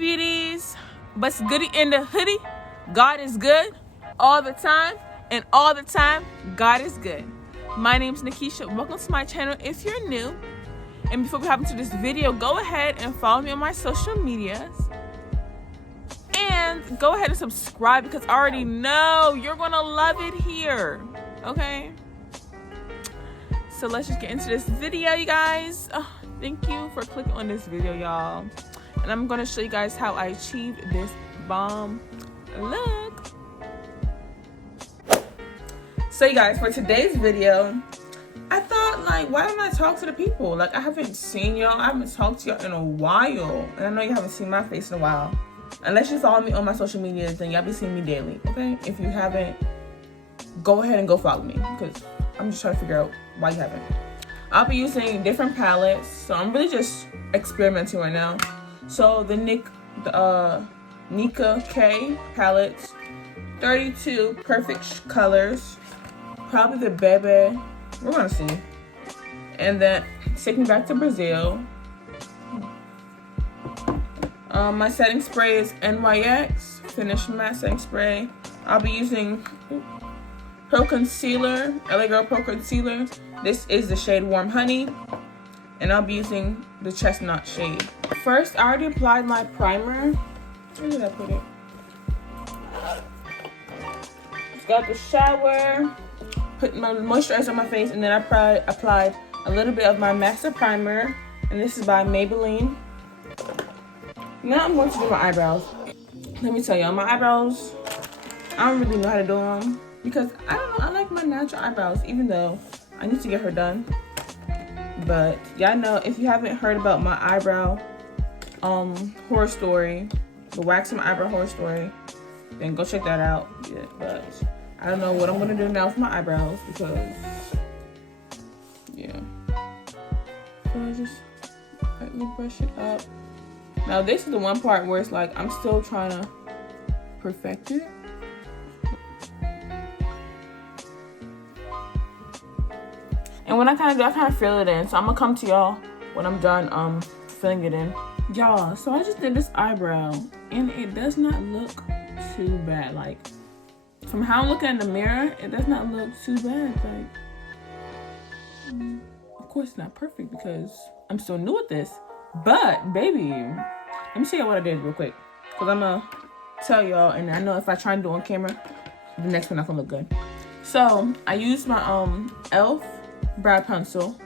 beauties, what's goody in the hoodie? God is good all the time, and all the time God is good. My name's Nakeshaaaa. Welcome to my channel if you're new. And before we hop into this video, go ahead and follow me on my social medias. And go ahead and subscribe because I already know you're gonna love it here. Okay? So let's just get into this video, you guys. Thank you for clicking on this video, y'all. And I'm gonna show you guys how I achieved this bomb look. So you guys, for today's video, I thought, like, why don't I talk to the people? Like, I haven't seen y'all. I haven't talked to y'all in a while. And I know you haven't seen my face in a while. Unless you follow me on my social media, then y'all be seeing me daily, okay? If you haven't, go ahead and go follow me, because I'm just trying to figure out why you haven't. I'll be using different palettes, so I'm really just experimenting right now. So the nakeshaaaa palettes, 32 perfect colors, probably the baby, we're gonna see. And then take me back to Brazil. My setting spray is NYX Finish Matte Setting Spray. I'll be using Pro Concealer, LA Girl Pro Concealer. This is the shade Warm Honey. And I'll be using the Chestnut shade. First, I already applied my primer. Where did I put it? Just got the shower, put my moisturizer on my face, and then I applied a little bit of my Master Primer. And this is by Maybelline. Now I'm going to do my eyebrows. Let me tell y'all, my eyebrows, I don't really know how to do them. Because, I don't know, I like my natural eyebrows, even though I need to get her done. But y'all know, if you haven't heard about my eyebrow horror story, the waxing my eyebrow horror story, then go check that out. Yeah, but I don't know what I'm gonna do now for my eyebrows because, yeah. So I just lightly brush it up. Now this is the one part where it's like I'm still trying to perfect it. And when I kind of fill it in. So I'm gonna come to y'all when I'm done filling it in. Y'all, so I just did this eyebrow and it does not look too bad. Like, from how I'm looking in the mirror, it does not look too bad. Like, of course it's not perfect because I'm still new at this. But, baby, let me show y'all what I did real quick. Because I'm gonna tell y'all, and I know if I try and do it on camera, the next one not gonna look good. So, I used my e.l.f. brow pencil,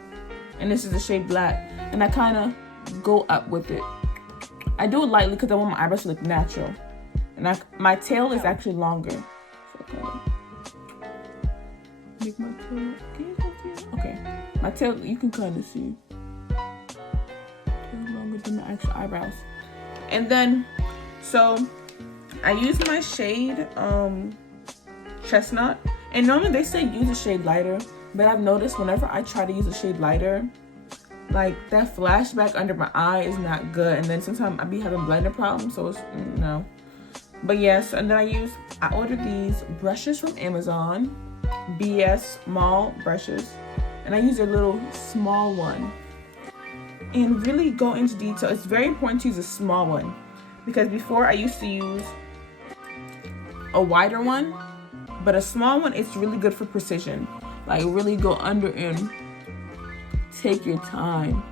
and this is the shade Black, and I kind of go up with it. I do it lightly because I want my eyebrows to look natural, and my tail is actually longer, so I kind of make my tail. Can you see it? Okay, my tail, you can kind of see longer than my actual eyebrows. And then, so I use my shade Chestnut, and normally they say use a shade lighter. But I've noticed whenever I try to use a shade lighter, like that flashback under my eye is not good. And then sometimes I be having blender problems, so it's no. But yes, and then I ordered these brushes from Amazon, BS small brushes. And I use a little small one. And really go into detail. It's very important to use a small one. Because before I used to use a wider one. But a small one, it's really good for precision. Like, really go under and take your time.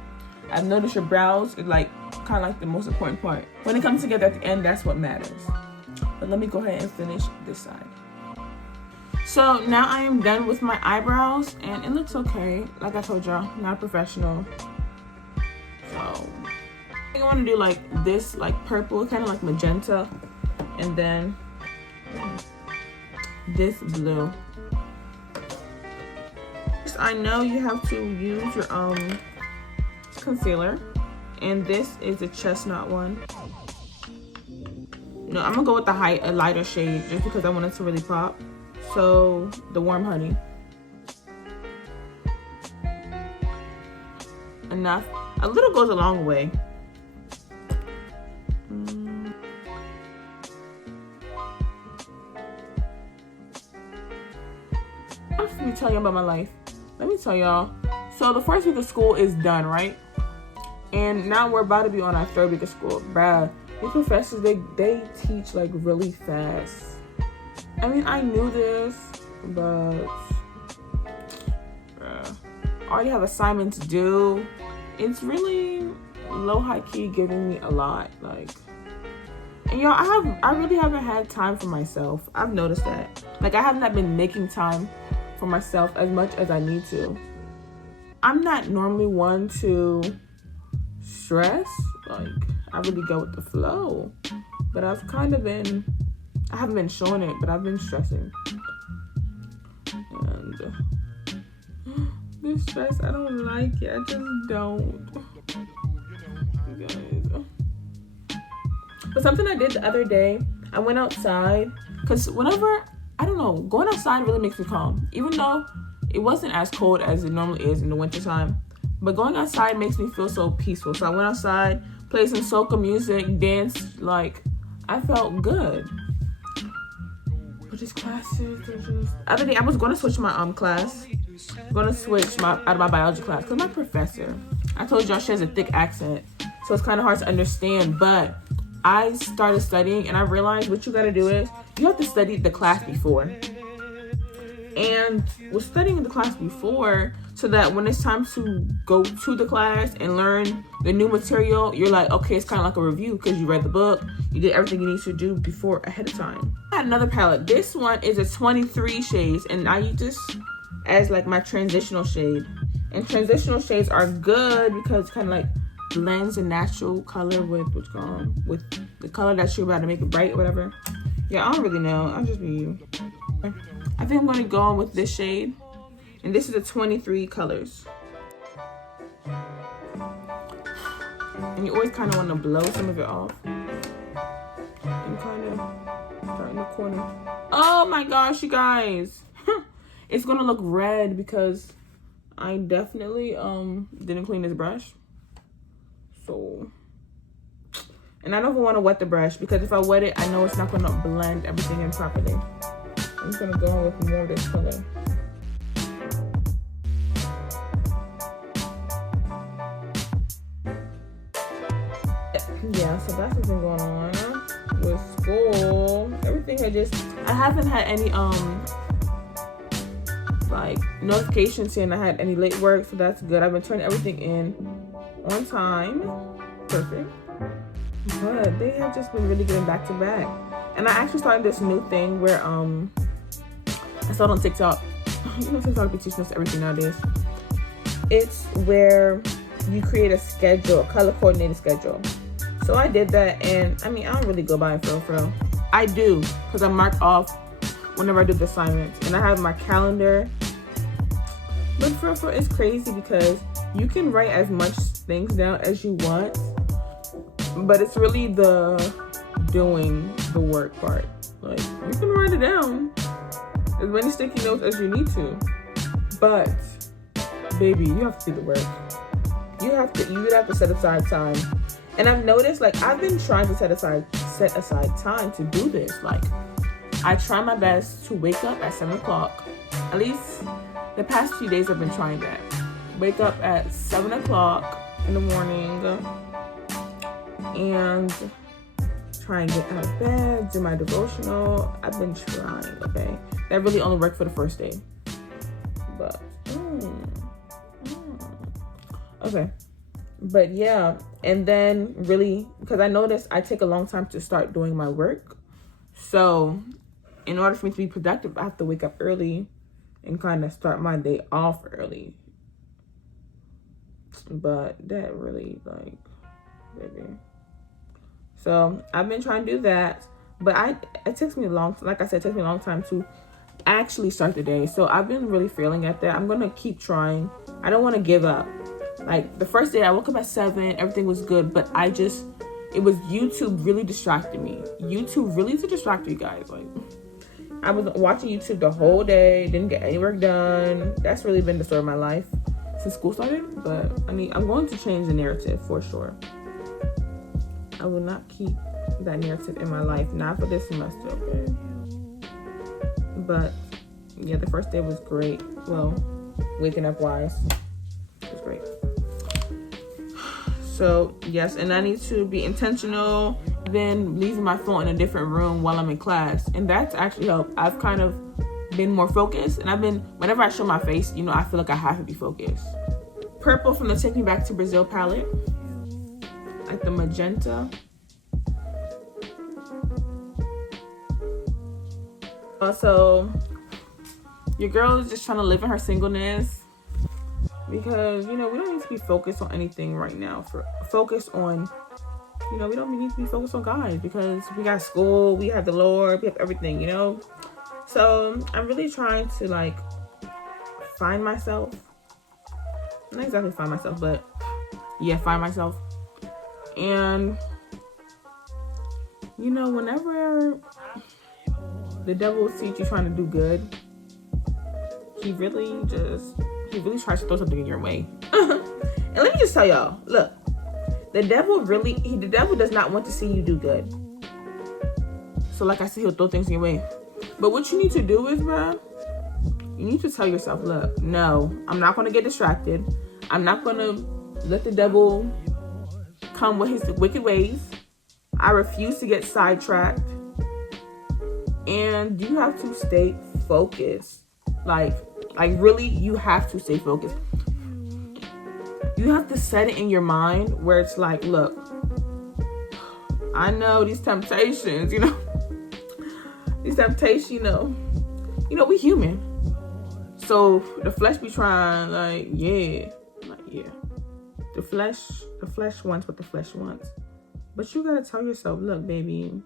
I've noticed your brows is like kind of like the most important part. When it comes together at the end, that's what matters. But let me go ahead and finish this side. So now I am done with my eyebrows and it looks okay. Like I told y'all, not professional. So I think I want to do like this, like purple, kind of like magenta, and then this blue. I know you have to use your concealer, and this is a Chestnut one. No, I'm gonna go with a lighter shade just because I want it to really pop. So the Warm Honey. Enough. A little goes a long way. Let me tell you about my life. Let me tell y'all. So the first week of school is done, right? And now we're about to be on our third week of school. Bruh, these professors, they teach like really fast. I mean, I knew this, but already have assignments due. It's really low high key giving me a lot, like. And y'all, I really haven't had time for myself. I've noticed that. Like, I have not been making time for myself as much as I need to. I'm not normally one to stress. Like, I really go with the flow. But I haven't been showing it, but I've been stressing. And this stress, I don't like it. I just don't. You guys. But something I did the other day, I went outside, because whenever, I don't know, going outside really makes me calm. Even though it wasn't as cold as it normally is in the wintertime. But going outside makes me feel so peaceful. So I went outside, played some soca music, danced, like, I felt good. But these classes are just... The other day, I was going to switch my class. Going to switch out of my biology class. Because my professor, I told y'all she has a thick accent. So it's kind of hard to understand, but I started studying and I realized what you got to do is you have to study the class before. And with studying the class before, so that when it's time to go to the class and learn the new material, you're like, okay, it's kind of like a review because you read the book, you did everything you need to do before ahead of time. I had another palette. This one is a 23 shades, and I use this as like my transitional shade. And transitional shades are good because it kind of like blends a natural color with with the color that you're about to make it bright or whatever. Yeah, I don't really know. I'll just be you. I think I'm going to go on with this shade. And this is the 23 colors. And you always kind of want to blow some of it off. And kind of start in the corner. Oh my gosh, you guys. It's going to look red because I definitely didn't clean this brush. So, and I don't even want to wet the brush because if I wet it, I know it's not going to blend everything in properly. I'm just going to go on with more of this color. Yeah, so that's what's been going on with school. Everything I haven't had any like notifications saying I had any late work, so that's good. I've been turning everything in on time. Perfect. But they have just been really getting back to back. And I actually started this new thing where I saw it on TikTok. You know, TikTok be teaching us everything nowadays. It's where you create a schedule, a color coordinated schedule. So I did that, and I mean, I don't really go by it for real. I do, because I mark off whenever I do the assignments, and I have my calendar. But for real, it's crazy because you can write as much things down as you want, but it's really the doing the work part. Like, you can write it down as many sticky notes as you need to, but baby, you have to do the work. You have to set aside time. And I've noticed, like, I've been trying to set aside time to do this. Like, I try my best to wake up at 7 o'clock. At least the past few days I've been trying that. Wake up at 7 o'clock in the morning and try and get out of bed, do my devotional. I've been trying, okay? That really only worked for the first day. But, okay. But yeah, and then really, because I noticed I take a long time to start doing my work. So in order for me to be productive, I have to wake up early and kind of start my day off early. But that really, like, baby. So I've been trying to do that. But it takes me a long time to actually start the day. So I've been really failing at that. I'm going to keep trying. I don't want to give up. Like, the first day I woke up at 7, everything was good, but it was YouTube really distracted me. YouTube really to distract you guys. Like, I was watching YouTube the whole day, didn't get any work done. That's really been the story of my life since school started. But I mean, I'm going to change the narrative for sure. I will not keep that narrative in my life, not for this semester, okay? But yeah, the first day was great. Well, waking up wise, it was great. So yes, and I need to be intentional than leaving my phone in a different room while I'm in class. And that's actually helped. I've kind of been more focused, and whenever I show my face, you know, I feel like I have to be focused. Purple from the Take Me Back to Brazil palette, like the magenta. Also, your girl is just trying to live in her singleness, because, you know, we don't need to be focused on anything right now. You know, we don't need to be focused on guys, because we got school, we have the Lord, we have everything, you know. So I'm really trying to, like, find myself. Not exactly find myself, but yeah, find myself. And, you know, whenever the devil sees you trying to do good, he really tries to throw something in your way. And let me just tell y'all, look, the devil does not want to see you do good. So like I said, he'll throw things in your way. But what you need to do is, bruh, you need to tell yourself, look, no, I'm not going to get distracted. I'm not going to let the devil come with his wicked ways. I refuse to get sidetracked. And you have to stay focused. Like really, you have to stay focused. You have to set it in your mind where it's like, look, I know these temptations, you know. These temptations, you know, we human. So the flesh be trying, like, yeah. The flesh wants what the flesh wants. But you gotta tell yourself, look, baby,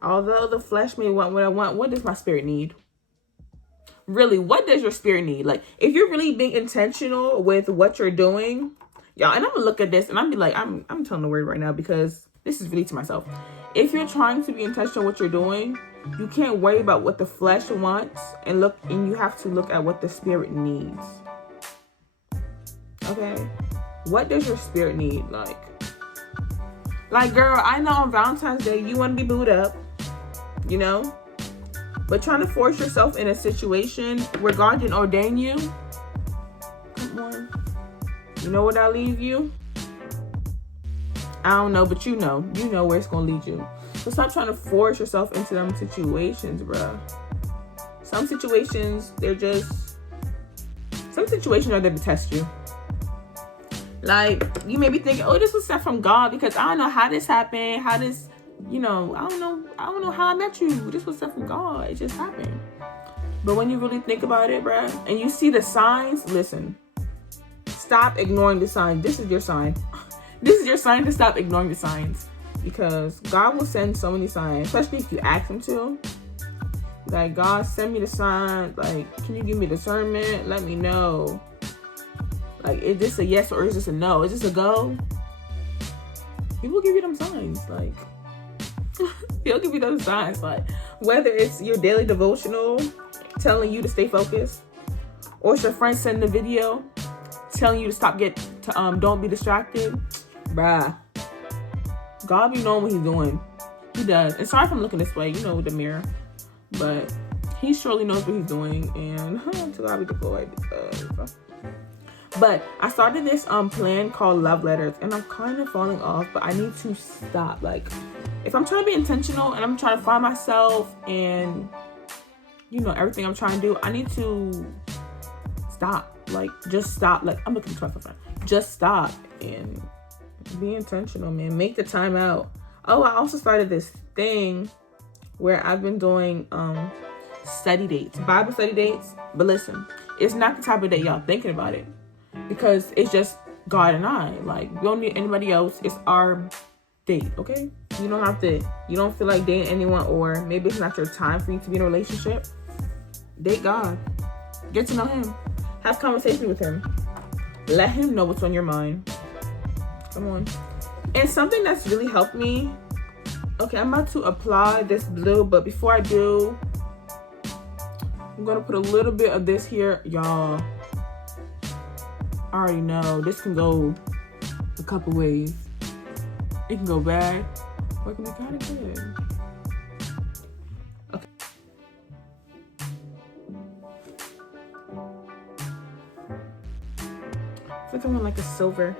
although the flesh may want what I want, what does my spirit need? Really, what does your spirit need? Like, if you're really being intentional with what you're doing, y'all, and I'm gonna look at this and I'm be like, I'm telling the word right now, because this is really to myself. If you're trying to be intentional what you're doing, you can't worry about what the flesh wants, and you have to look at what the spirit needs. Okay? What does your spirit need? Like, girl, I know on Valentine's Day you want to be booed up, you know? But trying to force yourself in a situation where God didn't ordain you, come on. You know where that'll leave you? I don't know, but you know where it's gonna lead you. So stop trying to force yourself into them situations, bruh. Some situations are there to test you. Like, you may be thinking, oh, this was sent from God, because I don't know how this happened, I don't know how I met you. This was sent from God. It just happened. But when you really think about it, bruh, and you see the signs, listen, stop ignoring the signs. This is your sign. This is your sign to stop ignoring the signs, because God will send so many signs, especially if you ask him to. Like, God, send me the sign. Like, can you give me discernment? Let me know. Like, is this a yes or is this a no? Is this a go? He will give you them signs. Like, he'll give you those signs. Like, whether it's your daily devotional telling you to stay focused, or it's your friend sending a video telling you to don't be distracted. Bruh, God be knowing what he's doing. He does. And sorry if I'm looking this way, you know, with the mirror, but he surely knows what he's doing. And to God be the glory. But I started this plan called Love Letters, and I'm kind of falling off, but I need to stop. Like, if I'm trying to be intentional and I'm trying to find myself and, you know, everything I'm trying to do, I need to stop. Like, just stop. Like, I'm looking at my phone. Just stop and be intentional, man. Make the time out. Oh, I also started this thing where I've been doing study dates, Bible study dates. But listen, it's not the type of date y'all thinking about it, because it's just God and I. Like, we don't need anybody else. It's our date, okay? You don't feel like dating anyone, or maybe it's not your time for you to be in a relationship. Date God. Get to know him. Have conversation with him. Let him know what's on your mind. Come on. And something that's really helped me. Okay, I'm about to apply this blue, but before I do, I'm gonna put a little bit of this here, y'all. I already know this can go a couple ways. It can go bad, or it can be kind of good. Okay. I think I want like a silver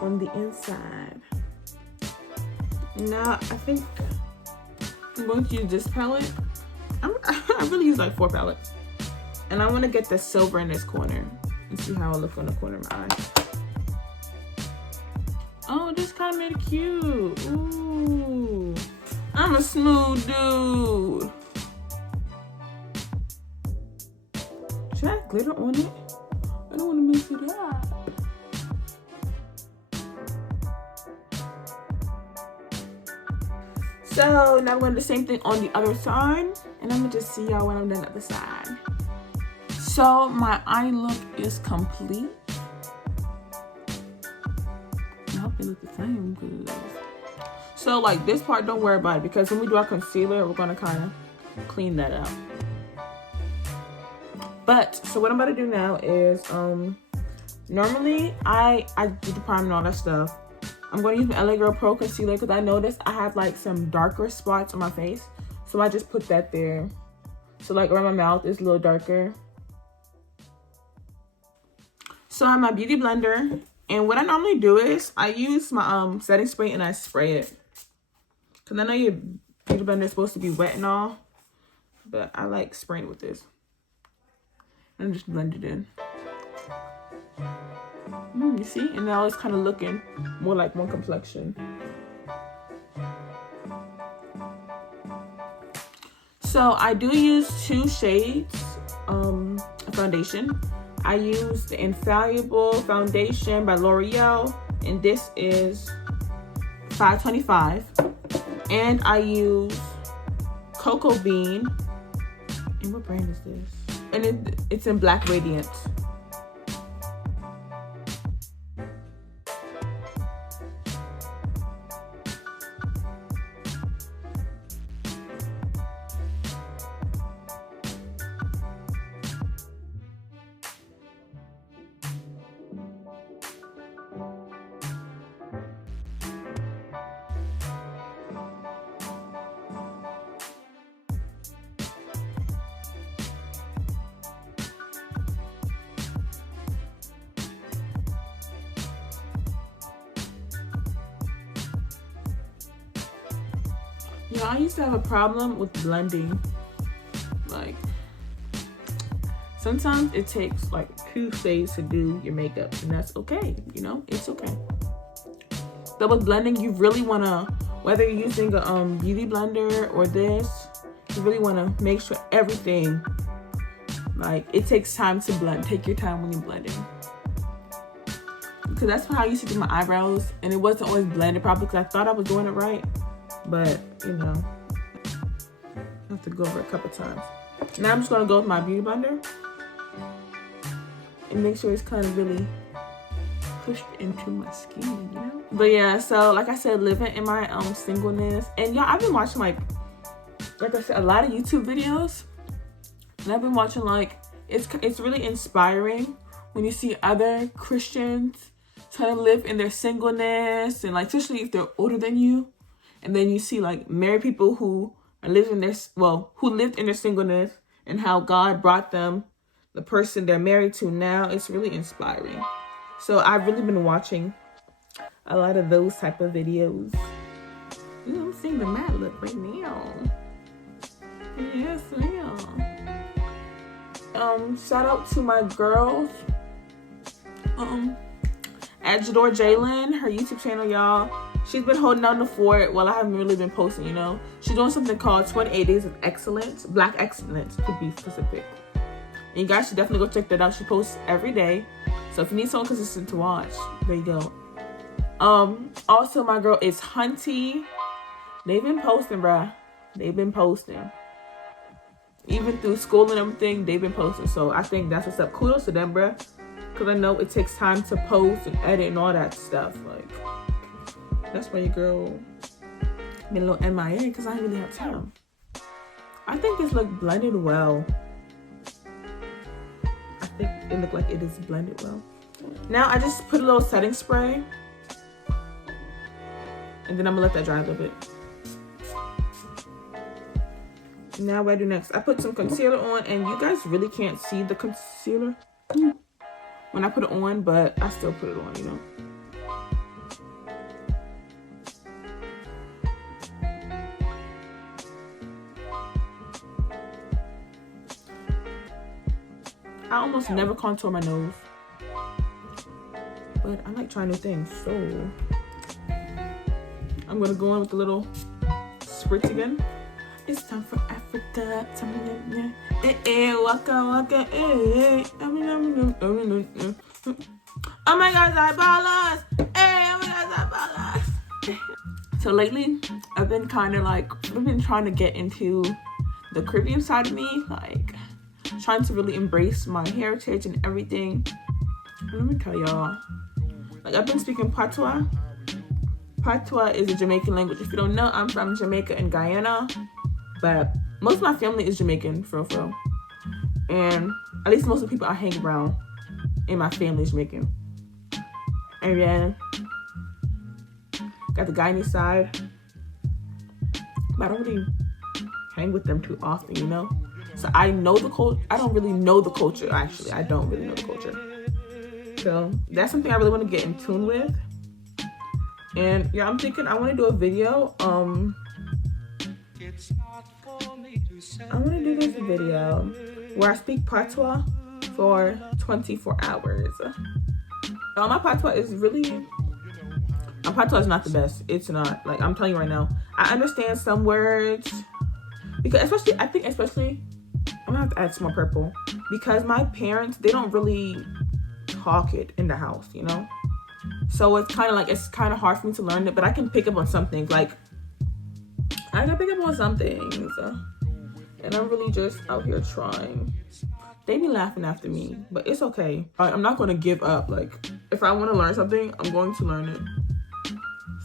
on the inside. Now I think I'm going to use this palette. I really use like 4 palettes. And I want to get the silver in this corner and see how it looks on the corner of my eye. Oh, this kind of made it cute. Ooh. I'm a smooth dude. Should I have glitter on it? I don't want to mess it up. So now we're going to do the same thing on the other side. And I'm going to just see y'all when I'm done at the side. So my eye look is complete. I hope they look the same. So like this part, don't worry about it, because when we do our concealer, we're going to kind of clean that up. But so what I'm about to do now is normally I do the primer and all that stuff. I'm going to use my LA Girl Pro Concealer because I noticed I have like some darker spots on my face. So I just put that there. So like around my mouth is a little darker. So I have my Beauty Blender. And what I normally do is I use my setting spray and I spray it. Because I know your Beauty Blender is supposed to be wet and all. But I like spraying with this. And just blend it in. You see? And now it's kind of looking more like one complexion. So I do use 2 shades of foundation. I use the Infallible Foundation by L'Oreal. And this is $5.25. And I use Cocoa Bean. And what brand is this? And it's in Black Radiant. Yeah, I used to have a problem with blending. Like, sometimes it takes like 2 shades to do your makeup, and that's okay, you know, it's okay. But with blending, you really wanna, whether you're using a beauty blender or this, you really wanna make sure everything, like, it takes time to blend. Take your time when you're blending. Because that's how I used to do my eyebrows, and it wasn't always blended properly because I thought I was doing it right. But, you know, I have to go over it a couple times. Now I'm just going to go with my beauty blender and make sure it's kind of really pushed into my skin, you know? But yeah, so like I said, living in my singleness. And y'all, I've been watching like I said, a lot of YouTube videos. And I've been watching like, it's really inspiring when you see other Christians trying to live in their singleness. And like, especially if they're older than you. And then you see like married people who are living their, who lived in their singleness and how God brought them the person they're married to now. It's really inspiring. So I've really been watching a lot of those type of videos. Ooh, I'm seeing the matte look right now. Yes, ma'am. Shout out to my girls. Adjador Jalen, her YouTube channel, y'all. She's been holding down the fort while I haven't really been posting, you know. She's doing something called 28 Days of Excellence, Black Excellence to be specific. And you guys should definitely go check that out. She posts every day. So if you need someone consistent to watch, there you go. Also my girl is Hunty. They've been posting, bruh. They've been posting. Even through school and everything, they've been posting. So I think that's what's up. Kudos to them, bruh. Because I know it takes time to post and edit and all that stuff. Like, that's why your girl been a little MIA, because I didn't really have time. I think this looked blended well. I think it looked like it is blended well. Now I just put a little setting spray. And then I'm going to let that dry a little bit. Now what I do next? I put some concealer on, and you guys really can't see the concealer when I put it on, but I still put it on, you know. I almost never contour my nose, but I like trying new things, so I'm gonna go on with the little spritz again. It's time for Africa. Waka waka. Oh my God, eyeballs! Hey, oh my God, eyeballs! So lately, I've been kind of like, I've been trying to get into the Caribbean side of me, like trying to really embrace my heritage and everything. And let me tell y'all, like I've been speaking Patois. Patois is a Jamaican language. If you don't know, I'm from Jamaica and Guyana, but most of my family is Jamaican, for real. And at least most of the people I hang around in my family is Jamaican. And then got the Guyanese side, but I don't really hang with them too often, you know? So I know the culture. I don't really know the culture, actually. I don't really know the culture. So that's something I really want to get in tune with. And yeah, I'm thinking I want to do a video. I want to do this video where I speak Patois for 24 hours. My Patois is really... My Patois is not the best. It's not. Like, I'm telling you right now. I understand some words. Because especially, I'm going to have to add some more purple. Because my parents, they don't really talk it in the house, you know? So it's kind of hard for me to learn it. But I can pick up on some things. Like, I can pick up on some things. And I'm really just out here trying. They be laughing after me. But it's okay. I'm not going to give up. Like, if I want to learn something, I'm going to learn it.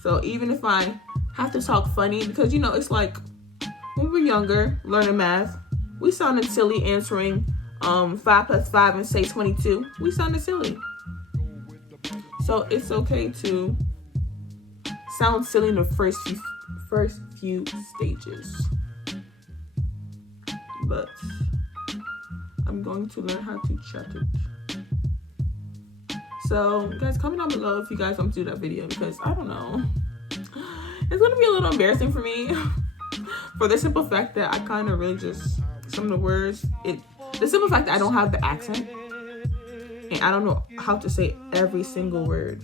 So even if I have to talk funny, because, you know, it's like when we were younger, learning math, we sounded silly answering 5 plus 5 and say 22. We sounded silly. So it's okay to sound silly in the first few stages. But I'm going to learn how to chat it. So, guys, comment down below if you guys want to do that video, because I don't know. It's going to be a little embarrassing for me for the simple fact that I kind of really just, some of the words, the simple fact that I don't have the accent and I don't know how to say every single word.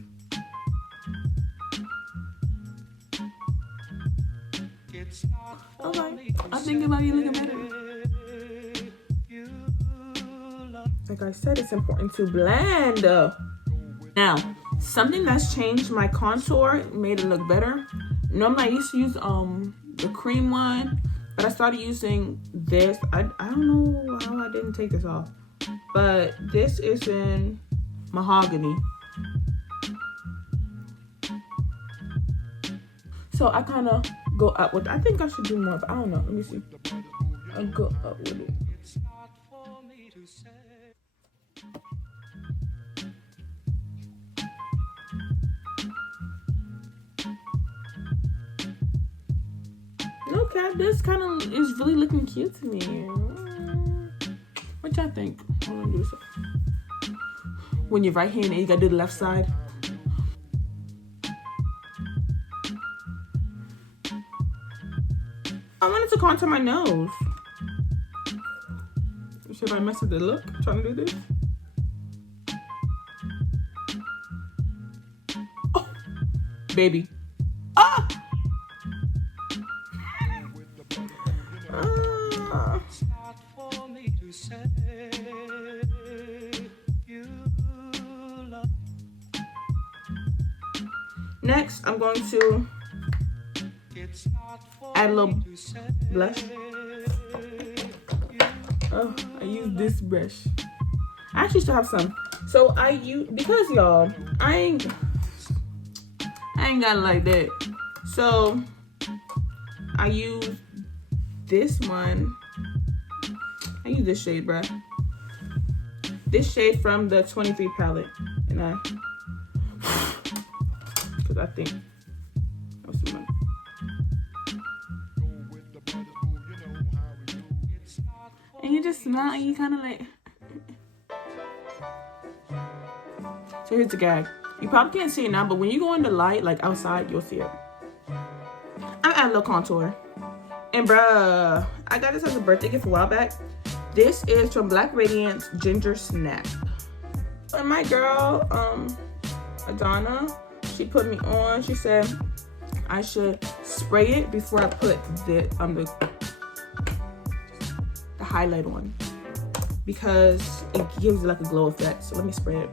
Okay, I'm thinking about you looking better. Like I said, it's important to blend. Now, something that's changed my contour, made it look better. Normally, I used to use the cream one, but I started using this. I don't know how I didn't take this off, but this is in mahogany. So I kind of go up with it. I think I should do more, but I don't know. Let me see. I go up with it. Okay, this kind of is really looking cute to me. What y'all think? I'm gonna do this. When you're right handed, you gotta do the left side. I wanted to contour my nose. Should I mess with the look? Trying to do this? Oh, baby. Ah! Next, I'm going to add a little blush. Oh, I use this brush. I actually still have some. So I use, because y'all, I ain't got it like that. So I use this one. I use this shade, bruh. This shade from the 23 palette. And because I think that was too much. And you just smile and you kind of like. So here's the gag. You probably can't see it now, but when you go in the light, like outside, you'll see it. I'm adding a little contour. And bruh, I got this as a birthday gift a while back. This is from Black Radiance Ginger Snap. And my girl, Adana, she put me on. She said I should spray it before I put the highlight on, because it gives like a glow effect. So let me spray it.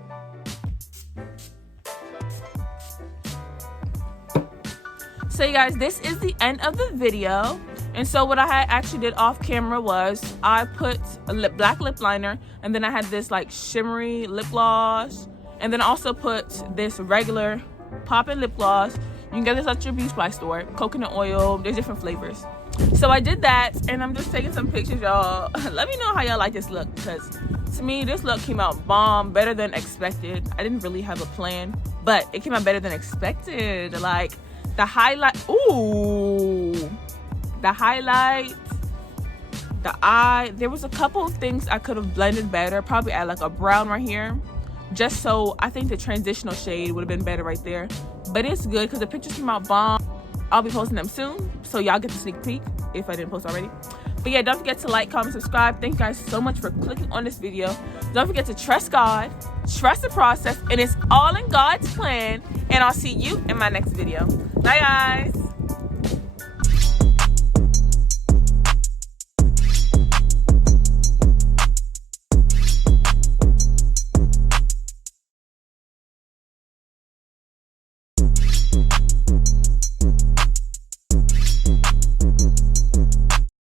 So you guys, this is the end of the video. And so what I had actually did off camera was I put a black lip liner, and then I had this like shimmery lip gloss, and then I also put this regular poppin' lip gloss. You can get this at your beauty supply store. Coconut oil, there's different flavors. So I did that, and I'm just taking some pictures, y'all. Let me know how y'all like this look, because to me this look came out bomb, better than expected. I didn't really have a plan, but it came out better than expected. Like the highlight, ooh, the highlight, the eye, there was a couple of things I could have blended better, probably add like a brown right here, just so I think the transitional shade would have been better right there. But it's good because the pictures came out bomb. I'll be posting them soon, so y'all get the sneak peek if I didn't post already. But yeah, don't forget to like, comment, subscribe. Thank you guys so much for clicking on this video. Don't forget to trust God, trust the process, and it's all in God's plan. And I'll see you in my next video. Bye, guys.